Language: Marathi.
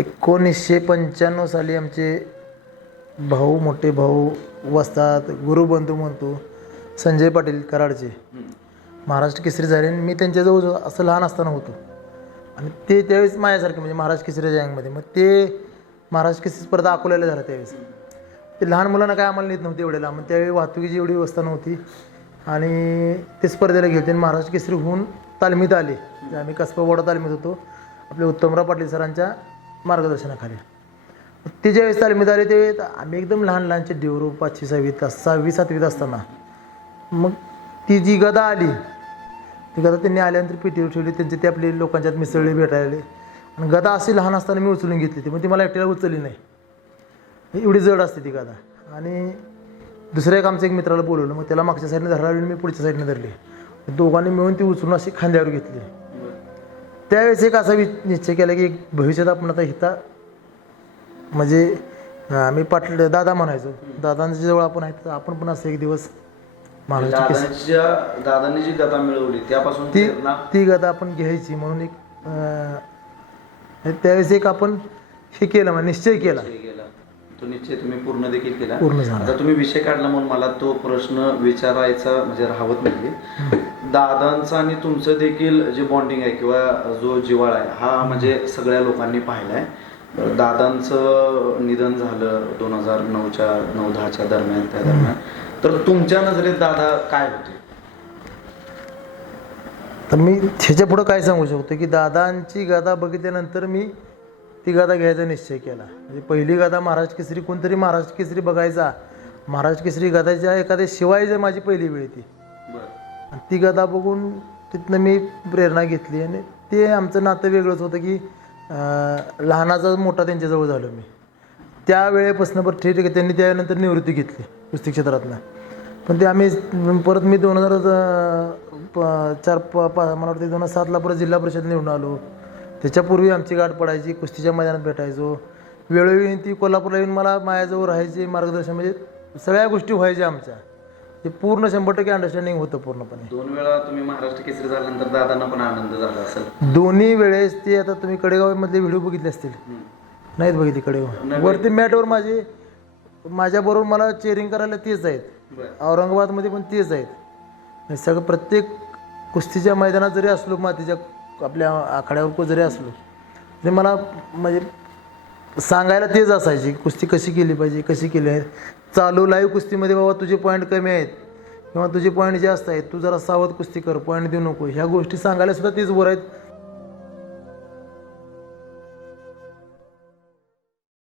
एकोणीसशे पंच्याण्णव साली आमचे भाऊ मोठे भाऊ वस्तात गुरुबंधू म्हणतो संजय पाटील कराडचे. महाराष्ट्र केसरी झाले आणि मी त्यांच्याजवळ जो- असं लहान असताना होतो. आणि ते त्यावेळेस माझ्यासारखे म्हणजे महाराष्ट्र केसरी जँगमध्ये मग ते महाराष्ट्र केसरी स्पर्धा अकोल्याला झाला त्यावेळेस. ते लहान मुलांना काय आम्हाला नेत नव्हते एवढ्याला. मग त्यावेळी वाहतुकीची एवढी व्यवस्था नव्हती. आणि ते स्पर्धेला गेले त्यांनी महाराष्ट्र केसरी होऊन तालमीत आले. जे आम्ही कसबा बोडा तालमीत होतो. आपले उत्तमराव पाटील सरांच्या मार्गदर्शनाखाली. ते ज्यावेळेस तालमीत आले ते आम्ही एकदम लहान लहानचे देवरू पाचवी सहावीत सहावी सातवीत असताना. मग ती जी गदा आली ती गदा त्यांनी आल्यानंतर पेटीवर ठेवली त्यांचे ते आपले लोकांच्यात मिसळले भेटायले. आणि गदा अशी लहान असताना मी उचलून घेतली ती मग ती मला एकट्याला उचलली नाही. एवढी जड असते ती गदा. आणि दुसऱ्या एक आमच्या एक मित्राला बोलवलं मग त्याला मागच्या साईडने धरायला आणि मी पुढच्या साईडने धरली. दोघांनी मिळून ती उचलून अशी खांद्यावर घेतली. त्यावेळेस एक असा वि निश्चय केला की भविष्यात आपण आता हिता म्हणजे आम्ही पाटील दादा म्हणायचो. दादांच्या जवळ आपण आहे आपण पण असं एक दिवस दादांनी जी गदा मिळवली त्यापासून ती ती गदा आपण घ्यायची म्हणून एक त्यावेळेस एक आपण हे केलं म्हणजे निश्चय केला. केला. तो निश्चय तुम्ही पूर्ण देखील केला. पूर्ण झाला. आता तुम्ही विषय काढला म्हणून मला तो प्रश्न विचारायचा म्हणजे राहत नाही दादांचं आणि तुमचं देखील जे बॉन्डिंग आहे किंवा जो जिवाळा आहे हा म्हणजे सगळ्या लोकांनी पाहिलाय तर दादांचं निधन झालं दोन हजार नऊच्या नऊ दहाच्या दरम्यान त्या दरम्यान. तर तुमच्या नजरेत दादा काय होते? तर मी ह्याच्या पुढं काय सांगू शकतो की दादांची गादा बघितल्यानंतर मी ती गादा घ्यायचा निश्चय केला. म्हणजे पहिली गादा महाराष्ट्र केसरी कोणतरी महाराष्ट्र केसरी बघायचा. महाराष्ट्र केसरी गादाच्या एखाद्या शिवाय जर माझी पहिली वेळ ती ती गदा बघून तिथनं मी प्रेरणा घेतली आणि ते आमचं नातं वेगळंच होतं की लहानाचा मोठा त्यांच्याजवळ झालो मी. त्या वेळेपासून बरं ठीक आहे त्यांनी त्यानंतर निवृत्ती घेतली कुस्ती क्षेत्रातनं. पण ते आम्ही परत मी दोन हजार चार प पा मला वाटतं दोन हजार सातला परत जिल्हा परिषद निवडून आलो. त्याच्यापूर्वी आमची गाठ पडायची कुस्तीच्या मैदानात भेटायचो. वेळोवेळी ती कोल्हापूरला येऊन मला माझ्याजवळ राहायचे मार्गदर्शन म्हणजे सगळ्या गोष्टी व्हायच्या आमच्या. ते पूर्ण शंभर टक्के अंडरस्टँडिंग होतं पूर्णपणे. दोन वेळा तुम्ही महाराष्ट्र केसरी झाल्यानंतर दादांना पण आनंद झाला असेल. दोन्ही वेळेस ते आता तुम्ही कडेगावमधले व्हिडिओ बघितले असतील. नाहीत बघितले कडेगाव. वरती मॅटवर माझे माझ्याबरोबर मला चेअरिंग करायला तेच आहेत. औरंगाबादमध्ये पण तेच आहेत. सगळं प्रत्येक कुस्तीच्या मैदानात जरी असलो मातीच्या आपल्या आखाड्यावर जरी असलो तरी मला म्हणजे सांगायला तेच असायचे कुस्ती कशी केली पाहिजे कशी केली आहे. चालू लाईव्ह कुस्तीमध्ये बाबा तुझे पॉईंट कमी आहेत. किंवा तुझे पॉईंट जास्त आहेत. तू जरा सावध कुस्ती कर पॉईंट देऊ नको. ह्या गोष्टी सांगायला सुद्धा तेच बरं आहेत.